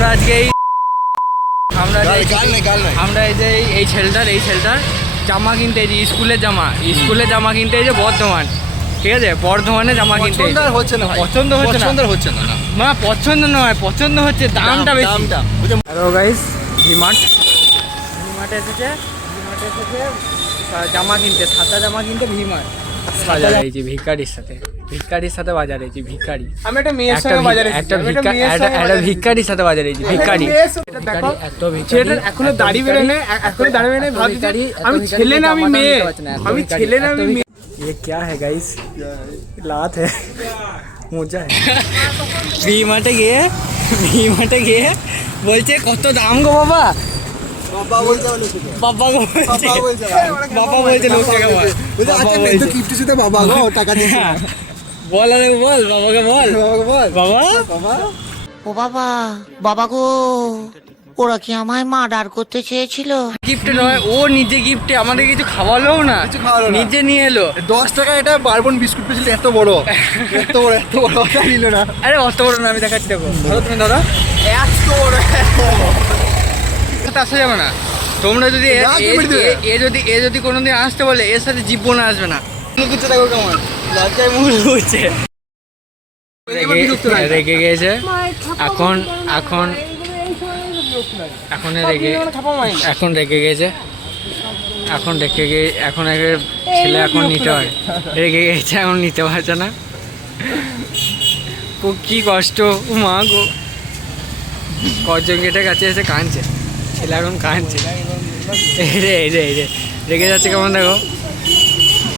আমরা আজকে আমরা এই ছেলেটার জামা কিনতে এই স্কুলের জামা কিনতে এই যে বর্ধমান, ঠিক আছে, বর্ধমানে জামা কিনতে হচ্ছে না, পছন্দ হচ্ছে না মানে পছন্দ নয়, পছন্দ হচ্ছে দামটা বেশি। হ্যালো গাইস, ভিমার্ট এসেছে জামা কিনতে, সাদা জামা কিনতে ভিমার্ট বাজারে এসেছি ভিক্ষারির সাথে বাজারে এসেছি ভিক্ষারি। আমি একটা মেয়ের সঙ্গে বাজারে একটা ভিক্ষারির সাথে বাজারে এসেছি ভিক্ষারি। এত ভিক্ষারি এখনো দাড়ি বেরোয় না, ভাবছি আমি ছেলে না আমি মেয়ে, ये क्या है गाइस? लात है, मोजा है। ভিমার্টে গিয়ে বলছে কত দাম গো বাবা, বাবা বলছে লোকটাকে বল, আরে বল বাবাকে, বল বাবা। ও বাবা, বাবা গো, ওরা কি আমায় মার্ডার করতে চেয়েছিল? গিফট নয়, ও নিজে গিফটে আমাদের কিছু খাওয়ালো না, নিজে নিয়ে এলো। 10 টাকা এটা বারবন বিস্কুট পেয়েছিল, এত বড় নিল না। আরে অত বড় না, আমি দেখাচ্ছি, দেখো ধরো তুমি, ধরো এত বড় আসা যাবে না। তোমরা যদি এ যদি কোনোদিন আসতে বলে, এর সাথে জীবন আসবে না। দেখো কেমন লজ্জায় মুখ হচ্ছে, রেগে গেছে এখন রেগে গেছে, এখন ছেলে এখন নিতে হয়, রেগে গেছে এখন নিতে পারছে না। কি কষ্ট, ও মা গো, কজন গেটের কাছে এসে কাঁদছে ছেলে, এখন কাঁদছে, রেগে যাচ্ছে কেমন দেখো।